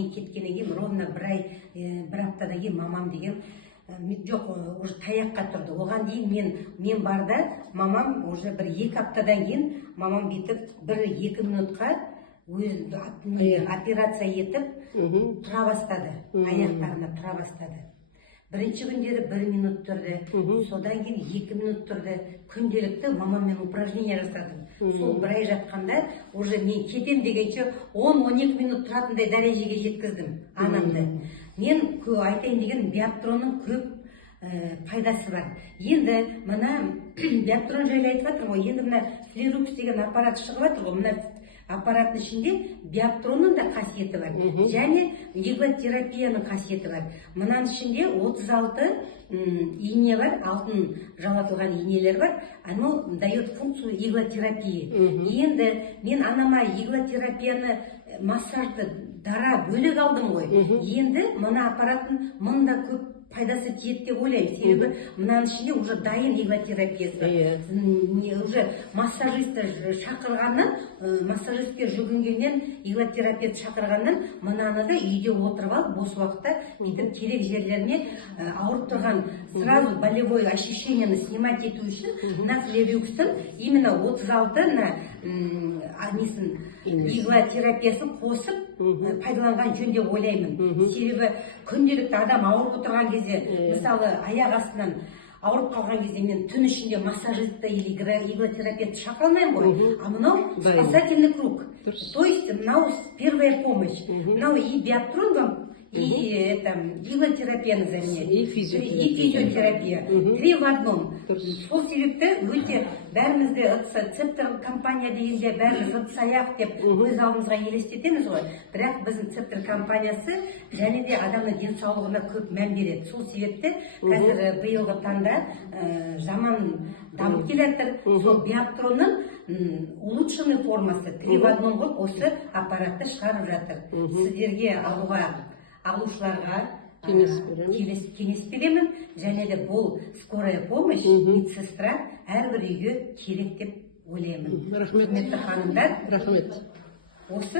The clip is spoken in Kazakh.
мен кеткеннен кейін ровно бір аптадан кейін мамам деген жоқ, уже таяққа тұрды. Оған дейін мен барда мамам уже бір 2 аптадан кейін мамам бүйтіп 1-2 минутқа өз операция етіп тұра бастады, аяқтарына тұра бастады. Бірінші күндері 1 минут тұрды, содан кейін 2 минут тұрды. Күнделікті мамаммен упражнение жасадым. Сол бір ай жатқанда уже мен кетем дегенше 10-12 минут тұратындай дәрежеге жеткіздім анамды. Мен айтайын деген биатлонның көп пайдасы бар. Енді мына биатлон жайлы айтып жатыр ғой, енді мына флирукс деген аппарат шығып жатыр ғой, мына аппараттың ішінде биатлонның да қасиеті бар, және иглотерапияның қасиеті бар. Мынаның ішінде 36 ине бар, алтын жалатылған инелер бар. Оно дает функцию иглотерапии. Енді мен анама иглотерапияны, массажды дара бөлек алдым ғой. Енді мына аппараттың мұнда көп пайдасы тиеді деп ойлаймын. Себебі мынаның ішінде уже дайын иглотерапиясы. Уже массажистті шақырғаннан, массажистке жүгінгеннен, иглотерапевт шақырғаннан, мынаны да үйде отырып алып, бос уақытта бүйтіп керек жерлеріне ауырып тұрған сразу болевое ощущениені снимать ету үшін мына флирукстың именно 36 иглотерапиясын қосып пайдаланған жөн деп ойлаймын. Себебі күнделікті адам ауырып отырған кезде, мысалы аяқ астынан ауырып қалған кезде мен түн ішінде массажиста или иглотерапевт шақыра алмаймын ғой. А мынау спасательный круг. То есть мынау первая помощь. Мынау и биатлон вам, и иглотерапияны заменяет, и физиотерапия. 3 в одном. Сол себепті өте бәрімізді цептер компания дегенде бәріміз ыдыс-аяқ деп өз алдымызға елестетеміз ғой. Бірақ біздің цептер компаниясы және де адамның денсаулығына көп мән береді. Сол себепті қазір биылғы таңда заман дамып келе жатыр. Сол биатлонның улучшенный формасы 3 в одном болып осы аппаратты шығарып жатыр. Сіздерге алушыларға кеңес беремін, және де бұл скорая помощь, медсестра әрбір үйге керек деп ойлаймын. Рахмет. Құрметті ханымдар, Рахмет. осы